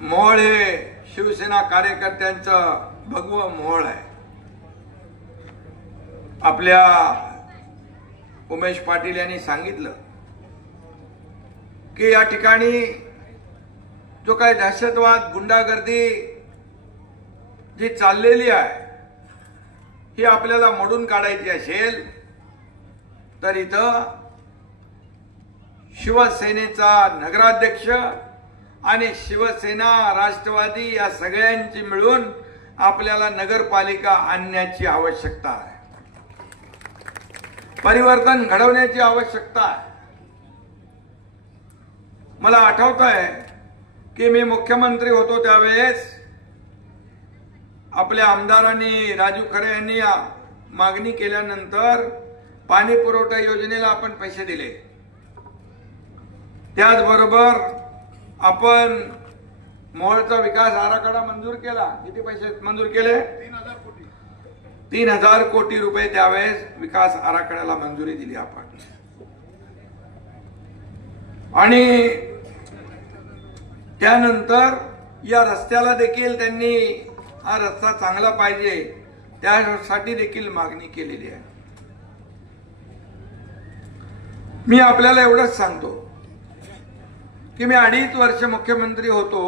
मोहोळ हे शिवसेना कार्यकर्त्यांचं भगवं मोहोळ आहे. आपल्या उमेश पाटील यांनी सांगितलं की या ठिकाणी जो काही दहशतवाद गुंडागर्दी जी चाललेली आहे ही आपल्याला मोडून काढायची असेल तर इथं शिवसेनेचा नगराध्यक्ष आणि शिवसेना राष्ट्रवादी या सगळ्यांची मिळून आपल्याला नगरपालिका आणण्याची आवश्यकता आहे. परिवर्तन घडवण्याची आवश्यकता आहे. मला आठवत आहे की मी मुख्यमंत्री होतो त्यावेळेस आपल्या आमदारांनी राजू खरे यांनी मागणी केल्यानंतर पाणी पुरवठा योजनेला आपण पैसे दिले. त्याचबरोबर आपण मोहोळचा विकास आराखडा मंजूर केला. किती पैसे मंजूर केले? 3,000 कोटी रुपये त्यावेळेस विकास आराखड्याला मंजुरी दिली आपण. आणि त्यानंतर या रस्त्याला देखील त्यांनी हा रस्ता चांगला पाहिजे त्यासाठी देखील मागणी केलेली आहे. मी आपल्याला एवढंच सांगतो की मी 2.5 वर्ष मुख्यमंत्री होतो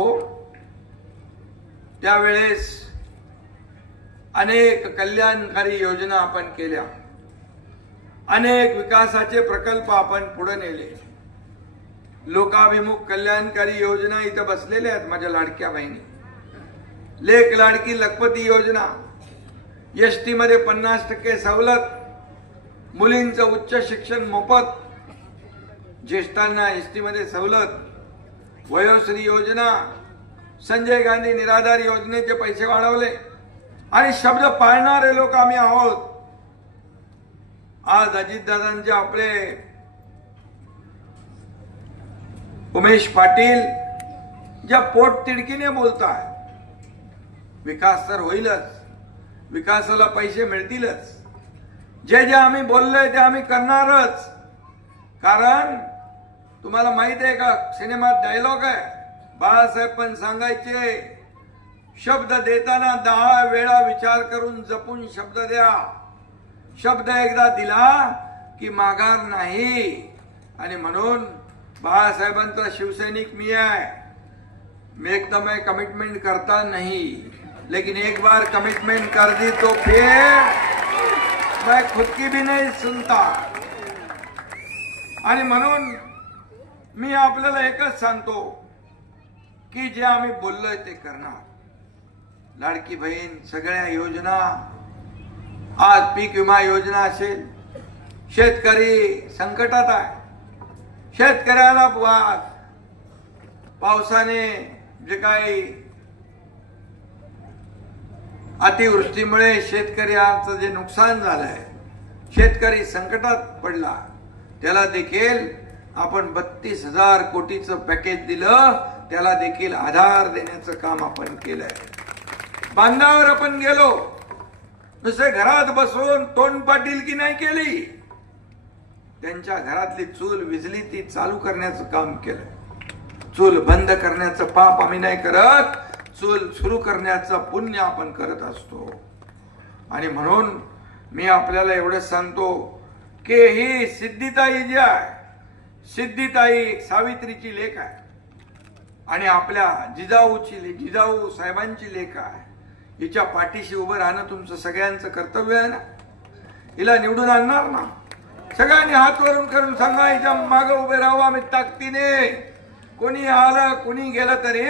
त्यावेळेस अनेक कल्याणकारी योजना आपण केल्या, अनेक विकासाचे प्रकल्प आपण पुढे नेले. लोकाभिमुख कल्याणकारी योजना इथं बसलेल्या आहेत माझ्या लाडक्या बहिणी. लेक लाडकी लखपती योजना, एसटी मध्ये 50% सवलत, मुलींचं उच्च शिक्षण मोफत, ज्येष्ठांना एसटी मध्ये सवलत, वयोश्री योजना, संजय गांधी निराधार योजनेचे पैसे वाढवले आणि शब्द पाळणारे लोक आम्ही आहोत. आज अजितदादांचे आपले उमेश पाटील ज्या पोटतिडकीने बोलताय, विकास तर होईलच, विकासाला पैसे मिळतीलच, जे जे आम्ही बोललोय ते आम्ही करणारच. कारण तुम्हाला माहित आहे का, सिनेमात डायलॉग आहे, बाळासाहेब पण सांगायचे, शब्द देताना 10 वेळा विचार करून जपून शब्द द्या. शब्द एकदा दिला की माघार नाही. आणि म्हणून बाळासाहेबांचा शिवसैनिक मी आहे. मैं एकदम कमिटमेंट करता नहीं, लेकिन एक बार कमिटमेंट कर दी तो फिर मैं खुद की भी नहीं सुनता. आणि म्हणून मी आपल्याला एकच सांगतो की जे आम्ही बोललोय ते करणार. लाडकी बहीण सगळ्या योजना, आज पीक विमा योजना असेल, शेतकरी संकटात आहे. शेतकऱ्याला पावसाने जे काही अतिवृष्टीमुळे शेतकऱ्याचं जे नुकसान झालंय, शेतकरी संकटात पडला, त्याला देखील आपण 32,000 कोटीचं पॅकेज दिलं. त्याला देखील आधार देण्याचं काम आपण केलंय. बांधावर आपण गेलो, नुसते घरात बसून तोंड पाटील की नाही केली, त्यांच्या घरातली चूल विजली ती चालू करण्याचं काम केलं. चूल बंद करण्याचं पाप आम्ही नाही करत, चूल सुरू करण्याचं पुण्य आपण करत असतो. आणि म्हणून मी आपल्याला एवढंच सांगतो की ही सिद्धिताई जी आहे, सिद्धिताई सावित्रीची लेक आहे आणि आपल्या जिजाऊ साहेबांची लेक आहे. हिच्या पाठीशी उभं राहणं तुमचं सगळ्यांचं कर्तव्य आहे ना. हिला निवडून आणणार ना, सगळ्यांनी हात वरून करून सांगा, हिच्या मागे उभे राहू आम्ही ताकदीने. कोणी आलं कोणी गेलं तरी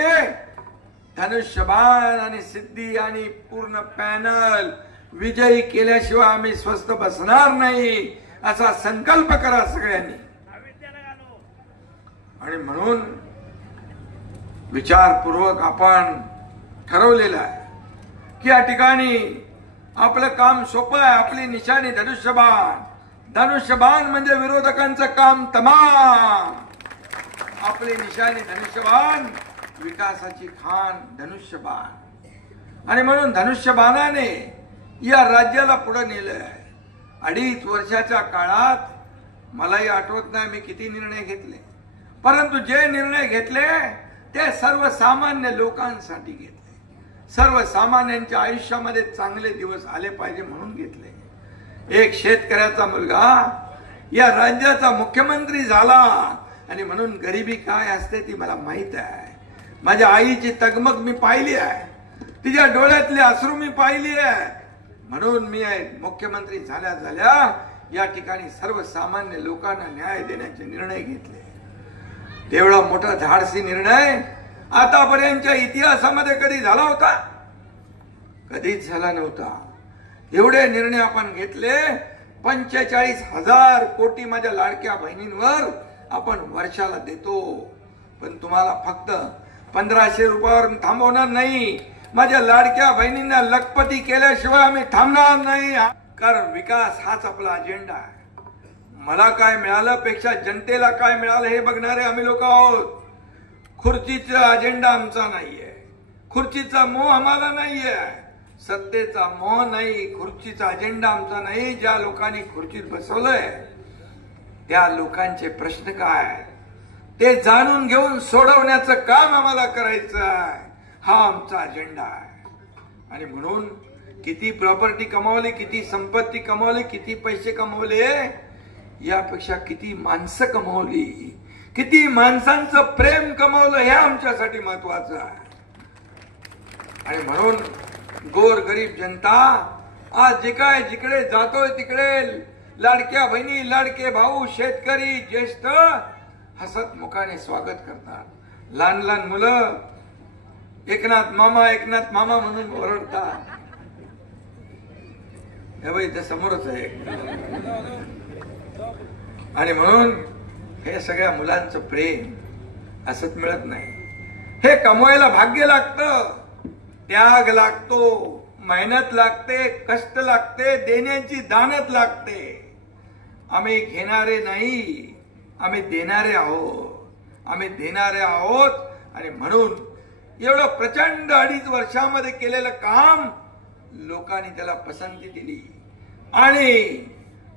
धनुष्यबाण आणि सिद्धी आणि पूर्ण पॅनल विजयी केल्याशिवाय आम्ही स्वस्थ बसणार नाही, असा संकल्प करा सगळ्यांनी. आणि म्हणून विचारपूर्वक आपण ठरवलेलं आहे की या ठिकाणी आपलं काम सोपं आहे. आपली निशाणी धनुष्यबाण. धनुष्यबाण म्हणजे विरोधकांचं काम तमाम. आपली निशाणी धनुष्यबाण, विकासाची खान धनुष्यबाण. आणि म्हणून धनुष्यबाणाने या राज्याला पुढे नेलं आहे. 2.5 वर्षाच्या काळात मलाही आठवत नाही मी किती निर्णय घेतले, परंतु जे निर्णय घेतले ते सर्वसामान्य लोकांसाठी घेतले. सर्वसामान्यांच्या आयुष्यामध्ये चांगले दिवस आले पाहिजे म्हणून घेतले. एक शेतकऱ्याचा मुलगा या राज्याचा मुख्यमंत्री झाला आणि म्हणून गरिबी काय असते ती मला माहित आहे. माझ्या आईची तगमग मी पाहिली आहे, तिच्या डोळ्यातले अश्रू मी पाहिली आहे. म्हणून मी मुख्यमंत्री झाल्या झाल्या या ठिकाणी सर्वसामान्य लोकांना न्याय देण्याचे निर्णय घेतले. तेवढा मोठा धाडसी निर्णय आतापर्यंतच्या इतिहासामध्ये कधी झाला होता? कधीच झाला नव्हता. एवढे निर्णय आपण घेतले. 45,000 कोटी माझ्या लाडक्या बहिणींवर आपण वर्षाला देतो, पण तुम्हाला फक्त 1,500 रुपयावर थांबवणार नाही. माझ्या लाडक्या बहिणींना लखपती केल्याशिवाय आम्ही थांबणार नाही, कारण विकास हाच आपला अजेंडा आहे. मला काय मिळालं पेक्षा जनतेला काय मिळालं हे बघणारे आम्ही लोक आहोत. खुर्चीचा अजेंडा आमचा नाहीये, खुर्चीचा मोह आम्हाला नाहीये, सत्तेचा मोह नाही, खुर्चीचा अजेंडा आमचा नाही. ज्या लोकांनी खुर्चीत बसवलंय त्या लोकांचे प्रश्न काय ते जाणून घेऊन सोडवण्याचं काम आम्हाला करायचं आहे. हा आमचा अजेंडा आहे. आणि म्हणून किती प्रॉपर्टी कमावली, किती संपत्ती कमावली, किती पैसे कमावले, यापेक्षा किती माणसं कमावली, किती माणसांचं प्रेम कमावलं हे आमच्यासाठी महत्वाचं आहे. आणि म्हणून गोर गरीब जनता आज जे काय जिकडे जातोय तिकडे लाडक्या बहिणी, लाडके भाऊ, शेतकरी, ज्येष्ठ हसत मुखाने स्वागत करतात. लहान लहान मुलं एकनाथ मामा, एकनाथ मामा म्हणून ओरडतात. हे बाई ते समोरच आहे. आणि म्हणून हे सगळ्या मुलांचं प्रेम असंच मिळत नाही. हे कमवायला भाग्य लागतं, त्याग लागतो, मेहनत लागते, कष्ट लागते, देण्याची दानत लागते. आम्ही घेणारे नाही, आम्ही देणारे आहोत. आम्ही देणारे आहोत. आणि म्हणून एवढं प्रचंड 2.5 वर्षामध्ये केलेलं काम लोकांनी त्याला पसंती दिली आणि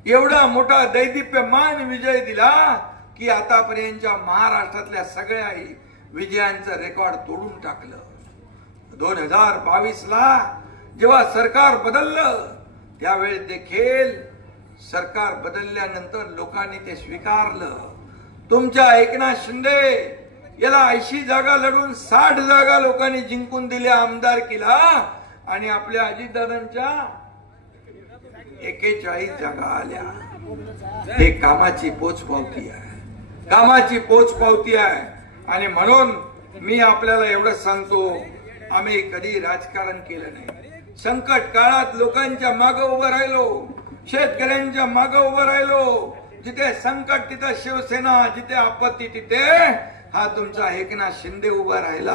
एवढा मोठा दैदिप्यमान विजय दिला की आतापर्यंतच्या महाराष्ट्रातल्या सगळ्या विजयांचं रेकॉर्ड तोडून टाकलं. 2022ला जेव्हा सरकार बदललं त्यावेळी देखील सरकार बदलल्यानंतर लोकांनी ते स्वीकारलं. तुमच्या एकनाथ शिंदे याला 80 जागा लढून 60 जागा लोकांनी जिंकून दिल्या आमदारकीला आणि आपल्या अजितदादांच्या 41 जागा आल्या. हे कामाची पोचपावती आहे, कामाची पोचपावती आहे. आणि म्हणून मी आपल्याला एवढं सांगतो, आम्ही कधी राजकारण केलं नाही. संकट काळात लोकांच्या मागे उभं राहिलो, शेतकऱ्यांच्या मागे उभं राहिलो. जिथे संकट तिथे शिवसेना, जिथे आपत्ती तिथे हा तुमचा एकनाथ शिंदे उभा राहिला.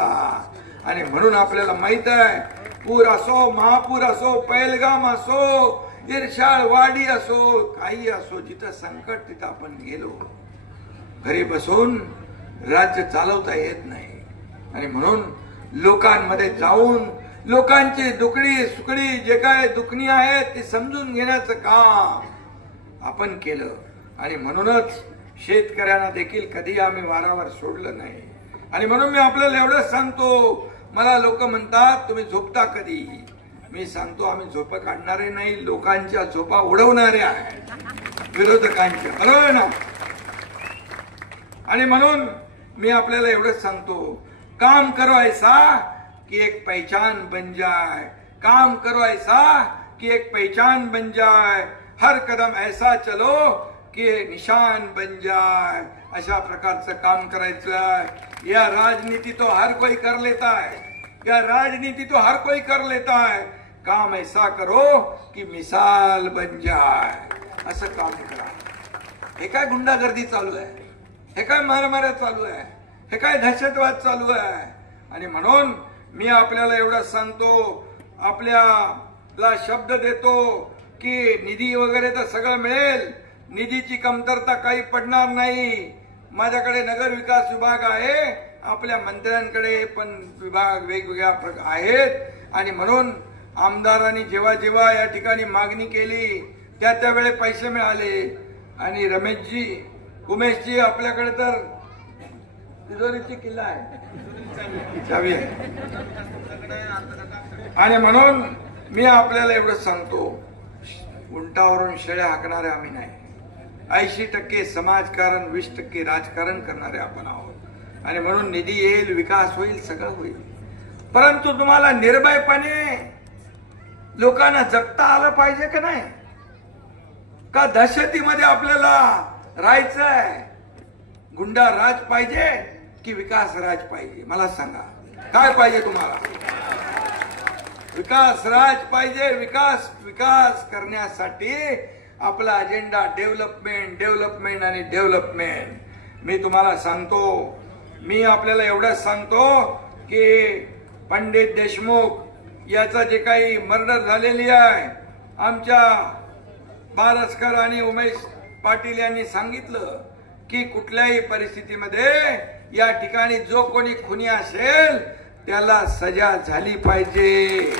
आणि म्हणून आपल्याला माहित आहे, पूर असो, महापूर असो, पहलगाम असो, इर्षाळ वाडी असो, काही असो, जिथं संकट तिथं आपण गेलो. घरी बसून राज्य चालवता येत नाही. आणि म्हणून लोकांमध्ये जाऊन लोकांची दुखडी सुखडी जे काय दुखणी आहेत ते समजून घेण्याचं काम आपण केलं. आणि म्हणूनच शेतकऱ्यांना देखील कधी आम्ही वारावर सोडलं नाही. आणि म्हणून मी आपल्याला एवढंच सांगतो, मला लोक म्हणतात तुम्ही झोपता कधी? मी सांगतो आम्ही झोप काढणारे नाही, लोकांच्या झोपा उडवणारे आहे, विरोधकांच्या. बरोबर ना? आणि म्हणून मी आपल्याला एवढंच सांगतो, काम करो ऐसा कि एक पहचान बन जाए, काम करो ऐसा कि एक पहचान बन जाए, हर कदम ऐसा चलो कि निशान बन जाए. अशा प्रकारचं काम करायचं. या राजनीति तो हर कोई कर लेता है, या राजनीति तो हर कोई कर लेता है. काम ऐसा करो कि मिसाल बन जाए. असं काम करा. हे काय गुंडागर्दी चालू आहे, हे काय मारामाऱ्या चालू आहे, हे काय दहशतवाद चालू आहे. आणि म्हणून मी आपल्याला एवढं सांगतो, आपल्याला शब्द देतो की निधी वगैरे तर सगळं मिळेल, निधीची कमतरता काही पडणार नाही. माझ्याकडे नगर विकास विभाग आहे, आपल्या मंत्र्यांकडे पण विभाग वेगवेगळ्या आहेत. आणि म्हणून आमदारांनी जेव्हा जेव्हा या ठिकाणी मागणी केली त्यावेळी पैसे मिळाले. आणि रमेशजी, उमेशजी, आपल्याकडे तर तिजोरीची किल्ला आहे, चावी आहे. आणि म्हणून मी आपल्याला एवढं सांगतो, उंटावरून शेळ्या हाकणारे आम्ही नाही. 80% समाजकारण, 20% राजकारण करणारे आपण आहोत. आणि म्हणून निधी येईल, विकास होईल, सगळं होईल. परंतु तुम्हाला निर्भयपणे लोकांना जगता आलं पाहिजे का नाही? का दहशतीमध्ये आपल्याला राहायचंय? गुंडा राज पाहिजे की विकास राज पाहिजे? मला सांगा, काय पाहिजे तुम्हाला? विकास राज पाहिजे. विकास करण्यासाठी आपला अजेंडा डेव्हलपमेंट, डेव्हलपमेंट आणि डेव्हलपमेंट. मी तुम्हाला सांगतो, मी आपल्याला एवढंच सांगतो की पंडित देशमुख याचं जे काही मर्डर झालेली आहे, आमच्या बारसकर आणि उमेश पाटील यांनी सांगितलं की कुठल्याही परिस्थितीमध्ये या ठिकाणी जो कोणी खुनी असेल त्याला सजा झाली पाहिजे.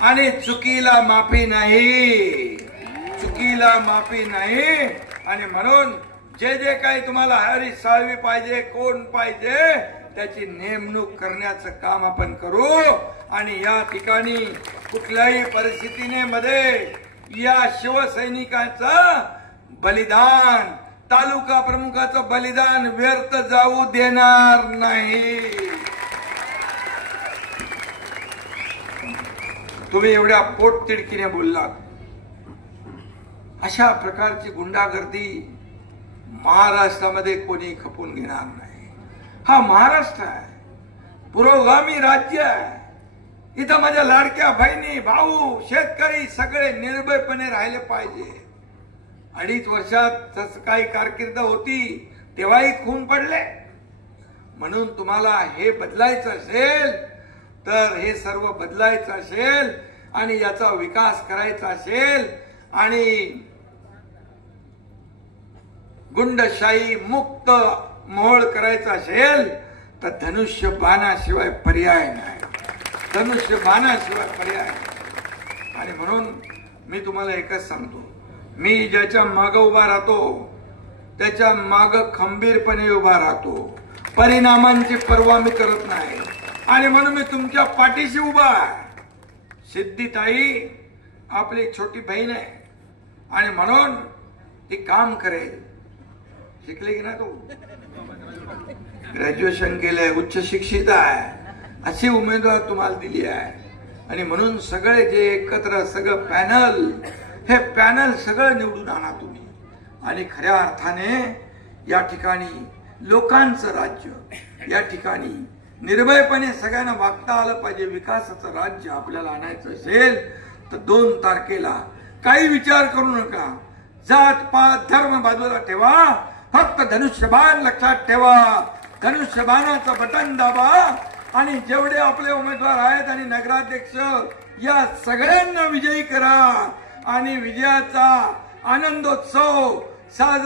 आणि चुकीला माफी नाही, चुकीला माफी नाही. आणि म्हणून जे जे काही तुम्हाला हरीश साळवी पाहिजे, कोण पाहिजे, त्याची नेमणूक करण्याचं काम आपण करू. आणि या ठिकाणी कुठल्याही परिस्थितीने मध्ये या शिवसैनिकांचं बलिदान, तालुका प्रमुखाचं बलिदान व्यर्थ जाऊ देणार नाही. तुम्ही एवढ्या पोटतिडकीने बोललात. अशा प्रकारची गुंडागर्दी महाराष्ट्रामध्ये कोणी खपून घेणार नाही. हा महाराष्ट्र आहे, पुरोगामी राज्य आहे. इथं माझ्या लाडक्या बहिणी, भाऊ, शेतकरी सगळे निर्भयपणे राहिले पाहिजे. 2.5 वर्षात जसं काही कारकीर्द होती तेव्हाही खून पडले. म्हणून तुम्हाला हे बदलायचं असेल तर हे सर्व बदलायचं असेल आणि याचा विकास करायचा असेल आणि गुंडशाही मुक्त मोहोळ करायचा असेल तर धनुष्यबाणाशिवाय पर्याय नाही. धनुष्यबाणाशिवाय पर्याय नाही. आणि म्हणून मी तुम्हाला एकच सांगतो, मी ज्याच्या मागे उभा राहतो त्याच्या मागे खंबीरपणे उभा राहतो. परिणामांची पर्वा मी करत नाही. आणि म्हणून मी तुमच्या पाठीशी उभा आहे. सिद्धीताई आपली छोटी बहीण आहे आणि म्हणून ती काम करेल. शिकले की नाही? तो ग्रॅज्युएशन केलंय, उच्च शिक्षित आहे, अशी उमेदवार तुम्हाला दिली आहे. आणि म्हणून सगळे जे एकत्र सगळं पॅनल, हे पॅनल सगळं निवडून आणा तुम्ही. आणि खऱ्या अर्थाने या ठिकाणी लोकांचं राज्य, या ठिकाणी निर्भयपणे सगळ्यांना वागता आलं पाहिजे. विकासाचं राज्य आपल्याला आणायचं असेल तर 2 तारखेला काही विचार करू नका. जात पात धर्म बाजूला ठेवा, फक्त धनुष्यबाण लक्षात ठेवा. धनुष्यबाणाचं बटन दाबा आणि जेवढे आपले उमेदवार आहेत आणि नगराध्यक्ष या सगळ्यांना विजयी करा आणि विजयाचा आनंदोत्सव साजरा